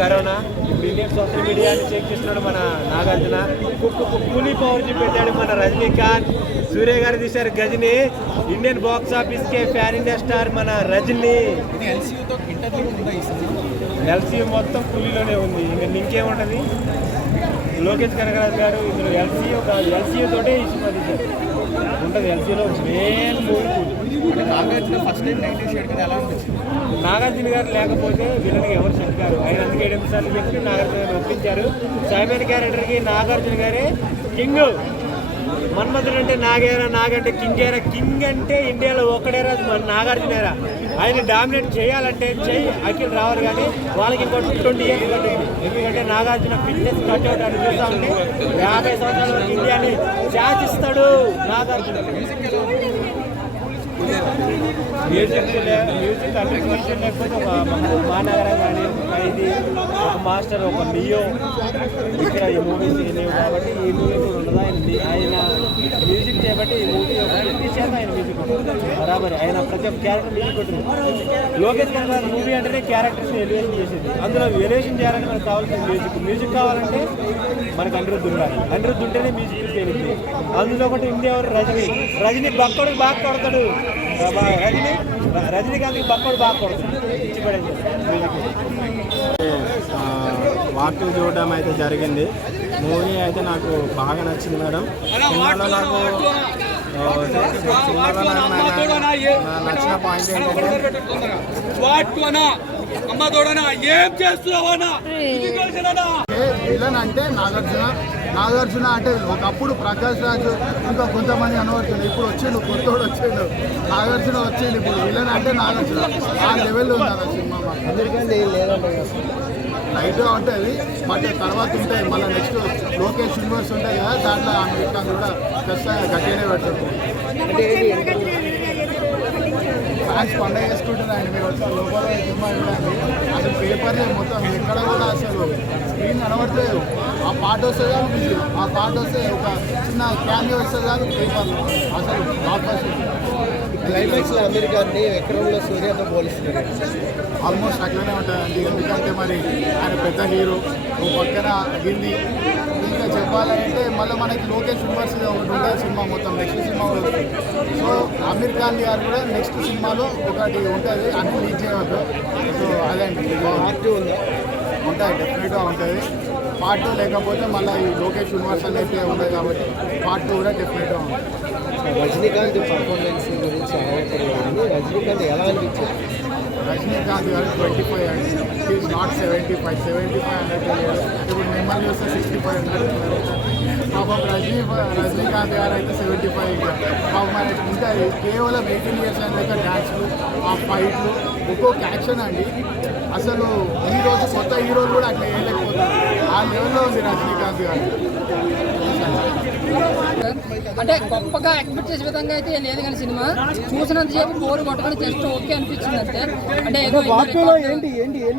Corona. ఇప్పుడు Indian social మీడియాని check చేస్తున్నాడు మన నాగార్జున. కూలీ పవర్ చూపెట్టాడు మన రజనీకాంత్. సూర్య గారు తీశారు గజని. ఇండియన్ బాక్స్ ఆఫీస్ కే ప్యాన్ ఇండియా స్టార్ మన రజనీ. ఎల్సీ మొత్తం కూలీలోనే ఉంది, ఇంకా ఇంకేముంటది. లోకేష్ కనగరాజు గారు ఇందులో ఎల్సీ తోటే ఈ సినిమా తీశారు ఉంటుంది. ఎల్సీలో main movie Nagarjuna first time negative shade కదా ఎలా అనిపించింది? నాగార్జున గారు లేకపోతే వీళ్ళకి ఎవరు సెట్ గారు. ఆయన అందుకే 7 సార్లు చెప్పి నాగార్జున గారు ఒప్పించారు. సైమన్ క్యారెక్టర్కి నాగార్జున గారే కింగ్. మన్మధుడు అంటే నాగేరా, నాగంటే కింగేరా. కింగ్ అంటే ఇండియాలో ఒక్కడేరా మన నాగార్జునేరా. ఆయన డామినేట్ చేయాలంటే అఖిల్ రావాలి, కానీ వాళ్ళకి ఇంకో 20 years పట్టింది. ఎందుకంటే నాగార్జున ఫిట్నెస్ కట్అవుట్ అని చూస్తూ ఉంటే 50 సంవత్సరాల వరకు ఇండియాని శాసిస్తాడు నాగార్జున. మ్యూజిక్ అప్రిసియేషన్ లేకపోతే ఒక మహానగర కానీ ఖైదీ, ఒక మాస్టర్, ఒక మియో ఇక్కడ ఈ మూవీస్ లేవు కాబట్టి ఈ మూవీ కూడా ఉండదు. ఆయన మ్యూజిక్ చేయబట్టి ఈ మూవీ ప్రతి చేత ఆయన మ్యూజిక్ బరాబరి. ఆయన ప్రతి ఒక్క క్యారెక్టర్ మ్యూజిక్ కొట్టింది. లోకేష్ కనగరాజు మూవీ అంటేనే క్యారెక్టర్స్ని ఎలివేషన్ చేసేది. అందులో ఎలివేషన్ చేయాలంటే మనకు కావాల్సిన మ్యూజిక్ కావాలంటే మనకు అనిరుద్ధ్ ఉండాలి. అనిరుద్ధ్ ఉంటేనే మ్యూజిక్ తేలింది. అందులో ఒకటి ఇండియా రజనీ బక్కడికి బాగా కొడతాడు. రజనీకాంత్కి బక్కడు బాగా కొడుతుంది. ఇచ్చిపడేది వార్తలు చూడడం అయితే జరిగింది. మూవీ అయితే నాకు బాగా నచ్చింది మేడం. సినిమాలో నాకు నచ్చిన పాయింట్ ఏంటంటే విలన్ అంటే నాగార్జున అంటే ఒకప్పుడు ప్రకాష్ రాజు ఇంకా కొంతమంది అనవచ్చిండు. ఇప్పుడు వచ్చిండు, కొత్తోడు వచ్చిండు, నాగార్జున వచ్చిండు. ఇప్పుడు విలన్ అంటే నాగార్జున ఆ లెవెల్లో ఉంది అలా సినిమా. అందరికంటే లేదంటే లైట్గా ఉంటుంది, బట్ తర్వాత ఉంటాయి. మళ్ళీ నెక్స్ట్ లోకేష్ యూనివర్స్ ఉంటాయి కదా, దాంట్లో అమెరికా కూడా ఖచ్చితంగా గట్టిగానే పెడతారు. ఫ్యాన్స్ పండుగ చేసుకుంటున్నాయండి. మీరు వచ్చి లోపల సినిమా చూడండి, అసలు పేపర్లే మొత్తం ఎక్కడ కూడా అసలు స్క్రీన్ కనబడలేదు. ఆ పాట వస్తే కాదు మ్యూజిక్, ఆ పాట వస్తే ఒక చిన్న క్యామియో వస్తే కాదు పేపర్లో. అసలు క్లైమాక్స్లో అమెరికాని విక్రమ్లో సూర్యతో పోలిస్తున్నారు. ఆల్మోస్ట్ అట్లనే ఉంటుందండి. ఎందుకంటే మరి ఆయన పెద్ద హీరో, ఓ పక్కన హిందీ. ఇంకా చెప్పాలంటే మళ్ళీ మనకి లోకేష్ యూనివర్స్ ఒకటి ఉంటుంది సినిమా మొత్తం. నెక్స్ట్ సినిమా వస్తుంది. సో అమీర్ ఖాన్ గారు కూడా నెక్స్ట్ సినిమాలో ఒకటి ఉంటుంది, అన్ని లీక్ చేయవద్దు. సో అదండి. పార్ట్ 2 ఉందా? ఉంటుంది, డెఫినెట్గా ఉంటుంది. పార్ట్ 2 లేకపోతే మళ్ళీ ఈ లోకేష్ యూనివర్స్ అయితే ఉంటుంది కాబట్టి పార్ట్ 2 కూడా డెఫినెట్గా ఉంటుంది. రజనీకాంత్ పర్ఫార్మెన్స్ గురించి రజనీకాంత్ ఎలా అనిపించింది? రజనీకాంత్ గారు 25 అండి. ఈజ్ నాట్ 75 అన్నట్టు లేదు. ఇప్పుడు మిమ్మల్ని చూస్తే 65 అన్నట్టు. పాపం రజనీకాంత్ గారు అయితే 75. పాపం ఆయన ఇంకా కేవలం 18 years అని లేక డ్యాన్స్లు, ఆ ఫైట్లు, ఒక్కొక్క యాక్షన్ అండి. అసలు ఈరోజు కొత్త హీరోలు కూడా అట్లా వేయలేకపోతారు. ఆ లెవెల్లో ఉంది రజనీకాంత్ గారు. అంటే గొప్పగా ఎక్స్పెక్ట్ చేసే విధంగా అయితే లేదు, కానీ సినిమా చూసినంతసేపు బోరు కొట్టుకొని జస్ట్ ఓకే అనిపించింది అంతే. అంటే ఏం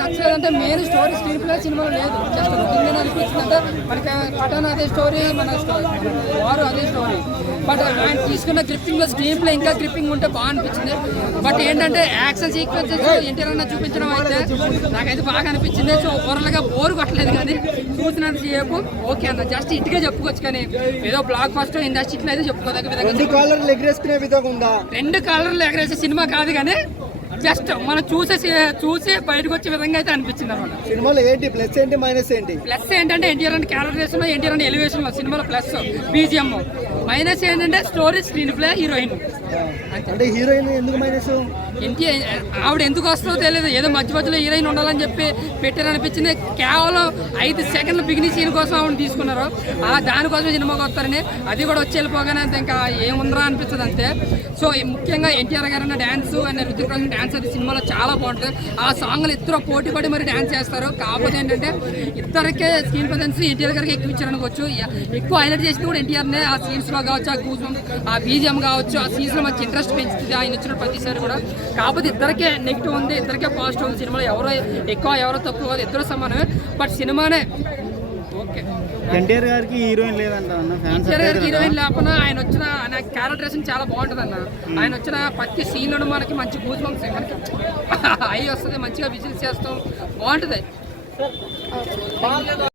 నచ్చలేదంటే మెయిన్ స్టోరీ స్క్రీన్ ప్లే సినిమాలో లేదు. జస్ట్ రొటీన్ అనిపించింది. అంటే మనకి పఠాన్ అదే స్టోరీ, మన వారు అదే స్టోరీ. బట్ ఆయన తీసుకున్న గ్రిప్పింగ్ లో స్క్రీన్ ప్లే ఇంకా గ్రిప్పింగ్ ఉంటే బాగా అనిపించింది. బట్ ఏంటంటే యాక్షన్ సీక్వెన్సెస్ ఎన్టీఆర్ అన్న చూపించడం అయితే నాకైతే బాగా అనిపించింది. సో ఓవరాల్ గా బోరు కొట్టలేదు, కానీ చూసినంతసేపు ఓకే అన్న. జస్ట్ ఇటుగా చెప్పుకోవచ్చు, కానీ ఏదో బ్లాక్ బస్టర్ ఇండస్ట్రీలో అయితే చెప్పుకోదగ్గ విధంగా. 2 కాలర్లు ఎగరేసుకునే విధంగా ఉందా? 2 కాలర్లు ఎగరేసే సినిమా కాదు, కానీ జస్ట్ మనం చూసే బయటకు వచ్చే విధంగా అయితే అనిపించింది అనమాట. సినిమాలో ఏంటి ప్లస్ ఏంటి మైనస్ ఏంటి? ప్లస్ ఏంటంటే ఎన్టీఆర్ అంటే క్యారెక్టరేషన్, ఎన్టీఆర్ అంటే ఎలివేషన్ సినిమాలో ప్లస్ బీజిఎం. మైనస్ ఏంటంటే స్టోరీ, స్క్రీన్ ప్లే, హీరోయిన్. అంటే హీరోయిన్ ఎందుకు మైనస్? ఆవిడ ఎందుకు వస్తుందో తెలియదు. ఏదో మధ్యలో హీరోయిన్ ఉండాలని చెప్పి పెట్టారనిపించింది. కేవలం 5 సెకండ్ల బిగినింగ్ సీన్ కోసం ఆవిడ తీసుకున్నారు. దానికోసం సినిమాకి వస్తారని, అది కూడా వచ్చి వెళ్ళిపోగానే అంతే, ఇంకా ఏముందరా అనిపిస్తుంది అంతే. సో ముఖ్యంగా ఎన్టీఆర్ గారు అన్న dance and Ruthik Roshan dance అది సినిమాలో చాలా బాగుంటుంది. ఆ సాంగ్లు ఇద్దరు పోటీ పడి మరి డ్యాన్స్ చేస్తారు. కాకపోతే ఏంటంటే ఇద్దరికే స్క్రీన్ ప్రజెన్స్ ఎన్టీఆర్ గారికి ఎక్కువ ఇచ్చారనుకోవచ్చు. ఎక్కువ హైలైట్ చేసింది కూడా ఎన్టీఆర్నే. ఆ సీన్స్లో కావచ్చు, ఆ కూసం, ఆ బీజిఎం కావచ్చు, ఆ సీన్స్లో మంచి ఇంట్రెస్ట్ పెంచుతుంది ఆయన ఇచ్చిన ప్రతిసారి కూడా. కాకపోతే ఇద్దరికే నెగిటివ్ ఉంది, ఇద్దరికే పాజిటివ్ ఉంది. సినిమాలో ఎవరో ఎక్కువ ఎవరో తక్కువ కాదు, ఇద్దరు సమానమే. బట్ సినిమానే ఓకే. ఎన్టీఆర్ గారికి హీరోయిన్ లేదంట అన్న ఎన్టీఆర్ గారికి హీరోయిన్ లేకపోయినా ఆయన వచ్చిన ఆయన క్యారెక్టరేషన్ చాలా బాగుంటుంది అన్న. ఆయన వచ్చిన ప్రతి సీన్లను మనకి మంచి గూజ్ బంప్స్ అయి వస్తుంది, మంచిగా విజిల్స్ చేస్తాం, బాగుంటుంది.